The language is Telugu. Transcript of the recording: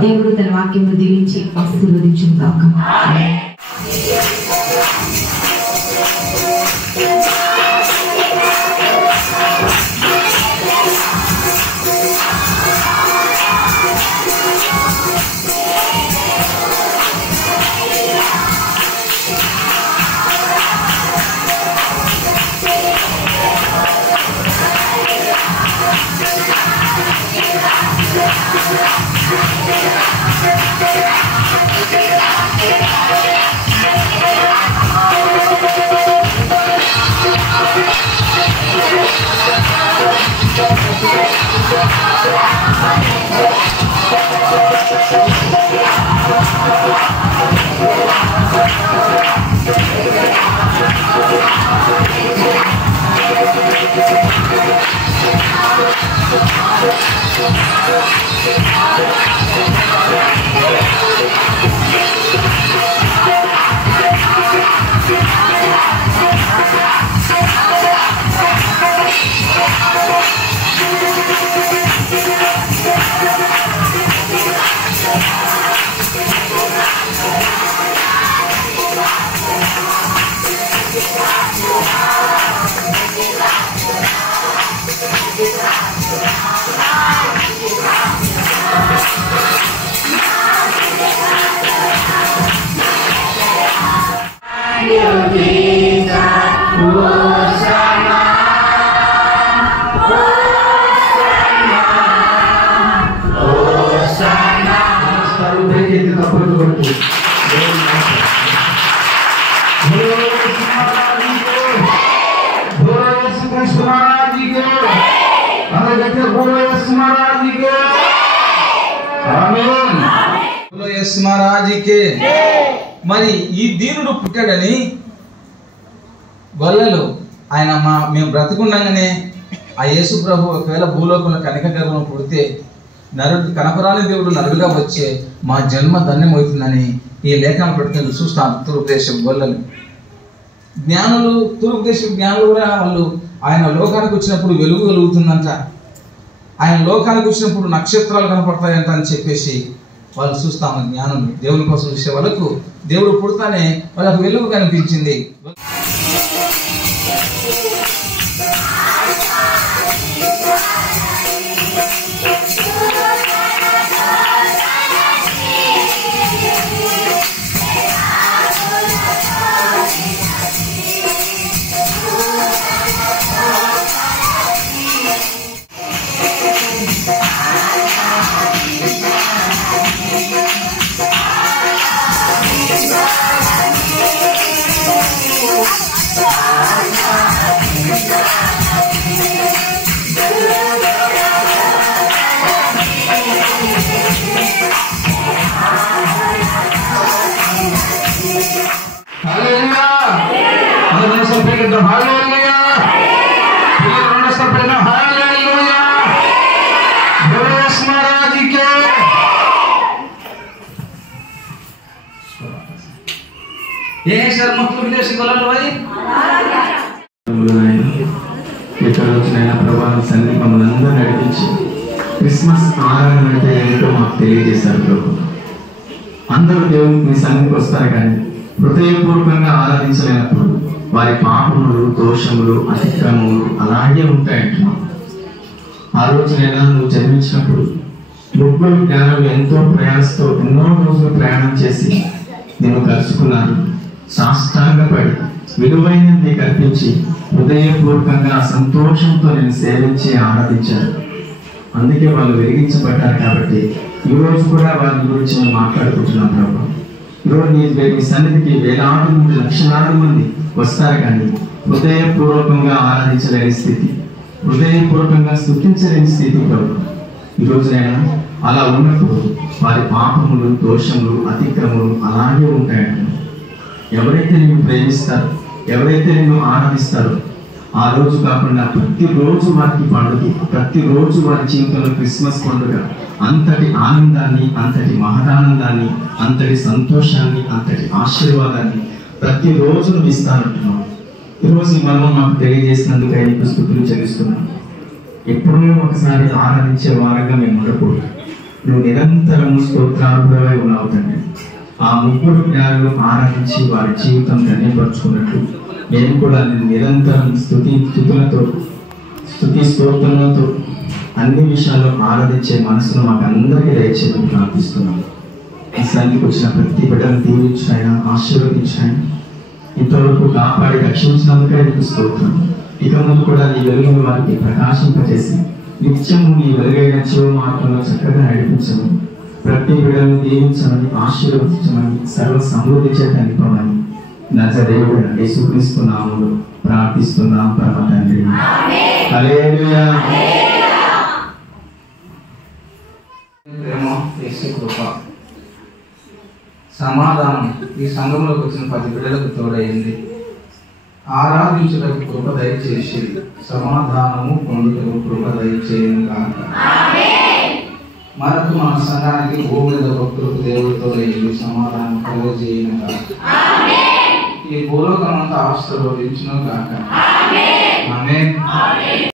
దేవుడు తన వాక్యము దీవించి ఆశీర్వదించుగాక. మరి ఈ దీనుడు పుట్టాడని గొల్లలు ఆయన మేము బ్రతుకుండగానే ఆ యేసు ప్రభు ఒకవేళ భూలోకంలో కనిక గర్భం పుడితే నరుడు కనపరాని దేవుడు నరుడుగా వచ్చే మా జన్మ ధన్యమవుతుందని ఈ లేఖనం పెట్టుకుని చూస్తాం. తూర్పు దేశం గొల్లలు జ్ఞానులు, తూర్పు దేశం జ్ఞానులు కూడా వాళ్ళు ఆయన లోకానికి వచ్చినప్పుడు వెలుగు వెలుగుతుందంట, ఆయన లోకానికి వచ్చినప్పుడు నక్షత్రాలు కనపడతాయంట అని చెప్పేసి వాళ్ళు చూస్తాము. జ్ఞానం దేవుని కోసం చూసే వాళ్ళకు దేవుడు పుడతానే వాళ్ళకు వెలుగు కనిపించింది. సన్ని మమ్మల్ని అందరూ నడిపించి క్రిస్మస్ ఆరాధన అంటే ఏంటో మాకు తెలియజేశారు ప్రభు. అందరూ దేవునికి మీ సన్నిధికి వస్తారు కానీ హృదయపూర్వకంగా ఆరాధించలేనప్పుడు వారి పాపములు, దోషములు, అతిక్రమములు అలాగే ఉంటాయంటున్నాం. ఆ రోజునైనా నువ్వు జన్మించినప్పుడు ముగ్గురు జ్ఞానులు ఎంతో ప్రయాసతో ఎన్నో రోజులు ప్రయాణం చేసి నిన్ను కలుసుకున్నారు. సాష్టాంగపడి విలువైన నీకు అర్పించి హృదయపూర్వకంగా సంతోషంతో నేను సేవించి ఆరాధించారు. అందుకే వాళ్ళు వెలిగించబడ్డారు. కాబట్టి ఈరోజు కూడా వారి గురించి మేము మాట్లాడుకుంటున్నాం ప్రభు. ఈరోజు నీ సన్నిధికి వేలాది మంది, లక్షలాది మంది వస్తారు కానీ హృదయపూర్వకంగా ఆరాధించలేని స్థితి, హృదయపూర్వకంగా స్తుతించలేని స్థితి ప్రభు. ఈరోజు నేను అలా ఉన్నప్పుడు వారి పాపములు, దోషములు, అతిక్రమములు అలాగే ఉంటాయంటున్నాను. ఎవరైతే నిన్ను ప్రేమిస్తారో, ఎవరైతే నిన్ను ఆరాధిస్తారో, ఆ రోజు కాకుండా ప్రతిరోజు వారికి పండుగ, ప్రతిరోజు వారి జీవితంలో క్రిస్మస్ పండుగ అంతటి ఆనందాన్ని, అంతటి మహదానందాన్ని, అంతటి సంతోషాన్ని, అంతటి ఆశీర్వాదాన్ని ప్రతిరోజు నువ్వు ఇస్తానంటున్నావు. ఈరోజు మనం మాకు తెలియజేసినందుకు నీకు స్తుతులు చెల్లిస్తున్నాం. ఎప్పుడో ఒకసారి ఆరాధించే వారంగా మేము ఉండకూడదు. నువ్వు నిరంతరము స్తోత్రార్హుడవై ఉన్నావు తండ్రి. ఆ ముగ్గురు జ్ఞానులు ఆరాధించి వారి జీవితం ధన్యపరుచుకున్నట్లు మేము కూడా నిరంతరం స్తుతులతో, స్తుతి స్తోత్రములతో అన్ని విషయాల్లో ఆరాధించే మనసును మాకు అందరికీ దయచేయమని ప్రార్థిస్తున్నాము. ఈ సంధికి వచ్చిన ప్రతి బిడ్డను దీవించాయన, ఆశీర్వదించాయన. ఇంతవరకు కాపాడి రక్షించినందుకే నీకు స్తోత్రం. ఇక ముందు కూడా నీ వెలుగును వారికి ప్రకాశింపజేసి నిత్యము నీ వెలుగైన జీవ మార్గంలో చక్కగా నడిపించమని, ప్రతి బిడ్డను దీవించమని, ఆశీర్వదించమని, సర్వ సమృద్ధి చేత నింపమని నజరేయుడైన యేసుక్రీస్తు నామములో ప్రార్థిస్తున్నాం పరమ తండ్రి. హల్లెలూయా. ప్రేమ, యేసు కృప, సమాధానం ఈ సంఘంలోకి వచ్చిన 10 బిడ్డలకు తోడైంది. ఆరాధించుటకు కృప దయచేసి సమాధానము పొందుటకు కృప దయచేయను కాక. మనకు మన సంఘానికి భూమి మీద భక్తులకు దేవుడితో సమాధానం కలుగజేయను కాక. ఈ భూలోకమంతా ఆస్తులు ఇచ్చును కాక. ఆమేన్.